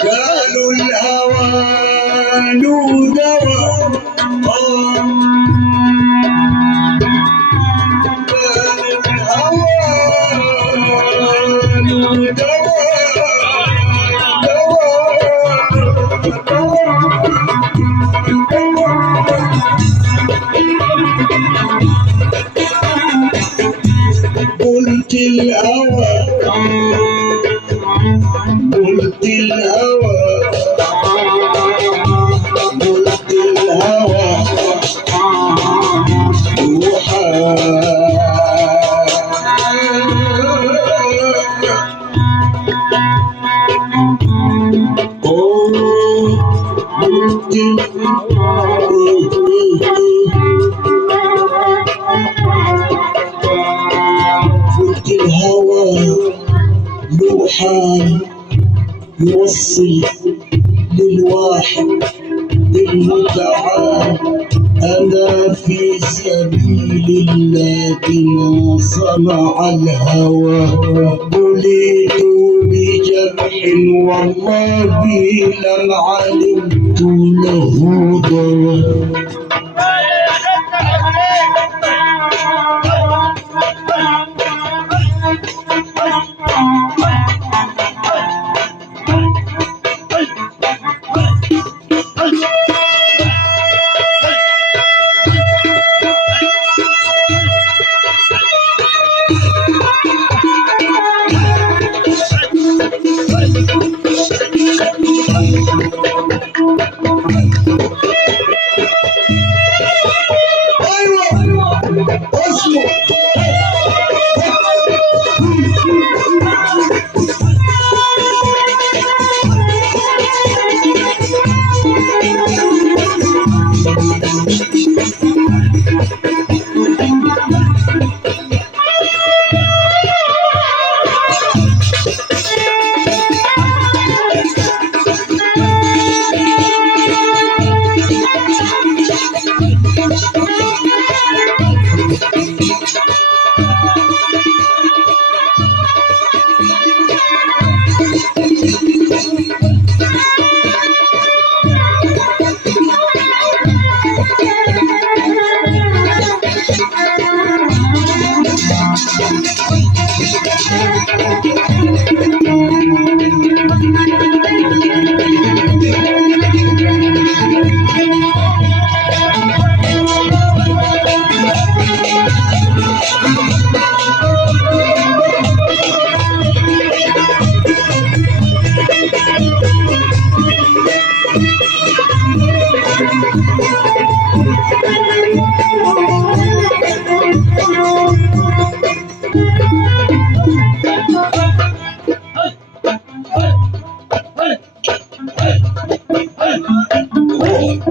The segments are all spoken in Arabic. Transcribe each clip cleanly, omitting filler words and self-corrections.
قالوا الهوى له دواء قالوا الهوى له قلت الهوى قلت الهوى قلت الهوى روحا قلت الهوى روحان يوصل للواحد المتعال أنا في سبيل الله بما صنع الهوى بليت بجرح والله لم علمت له دواء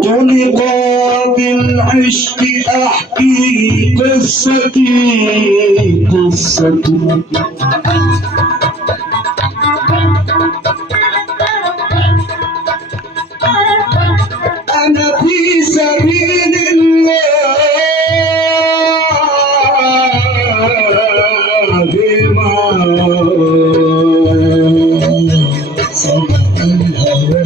طلبا بالعشق أحكي قصتي أنا في سبيل الله بما صنع الهوى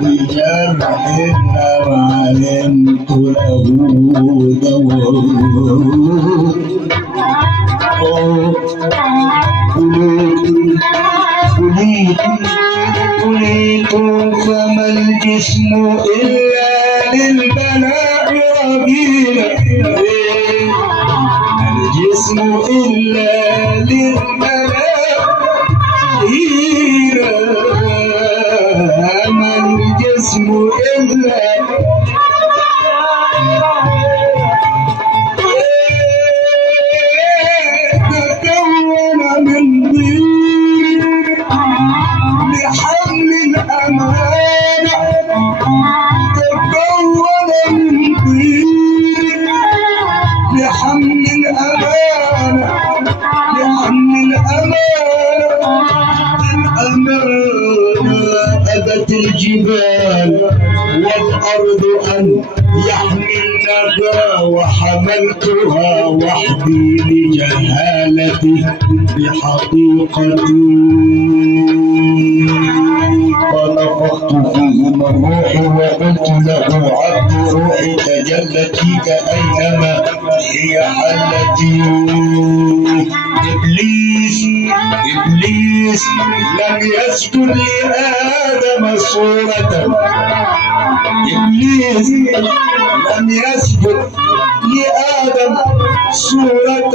بجرح علمت له دواء بليت فما الجسم إلا للبلاء رهينة الجسم إلا للبلاء رهينة ما الجسم إلا تكون من طين لحمل الأمانة تكون من طين لحمل الأمانة لحمل الأمانة أبت الجبال والأرض أن يحملنها وحملتها وحدي لجهالتي بحقيقتي ونفخت فيه من روحي وقلت له عبد روحي تجلت فيك أينما هي حلتي إبليس لم يسجد لآدم صورة إبليس لم يسجد لآدم صورة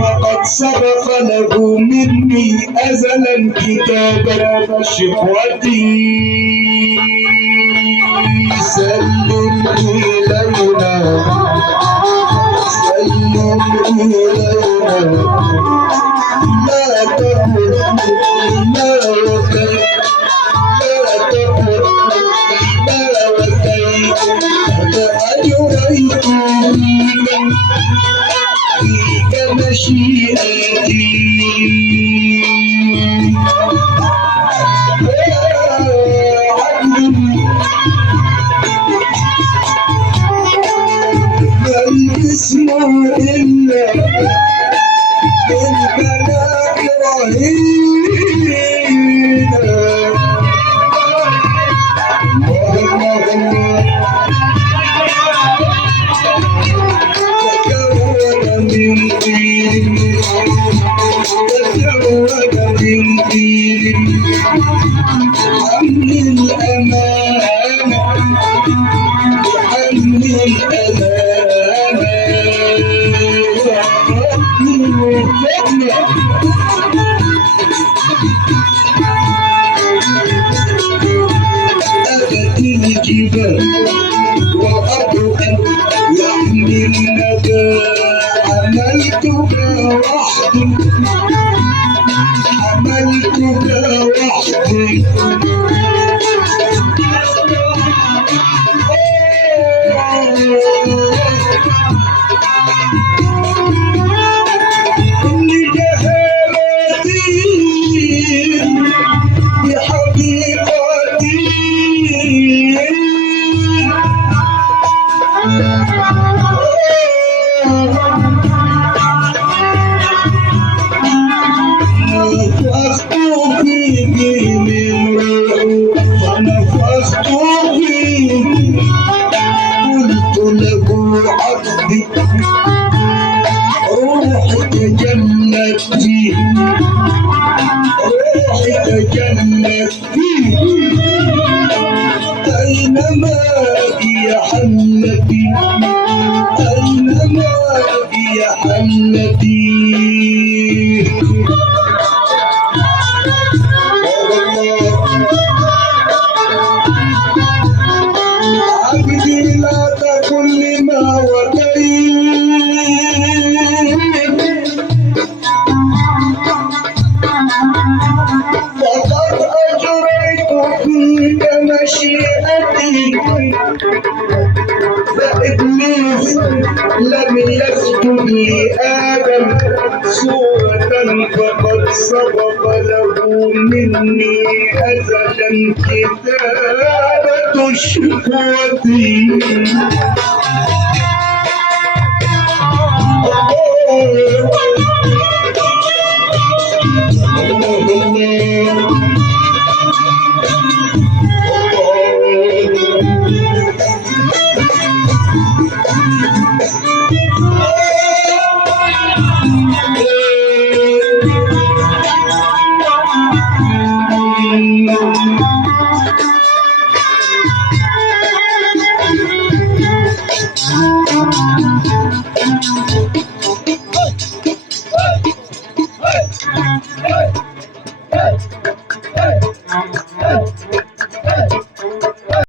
فقد سبق له مني أزلا كتابا شقوتي سلم إلينا سلم إلينا لا تقل لا وكل لا تقل لا وكل أجريت فيك مشيئتي الاسم إلا بالبلاء رهينة تكون من طين حمل الأمانة حمل أتت الجبال والأرض أن يحملنها حملتها وحدي حملتها وحدي روحي تجلت فيه روحي تجلت فيه أينما هي حلتي أينما هي حلتي عبدي لا تقل لما فقد أجريت فيك مشيئتي فإبليس لم يسجد لآدم صورة فقد سبق له مني أزلا كتابة شقوتي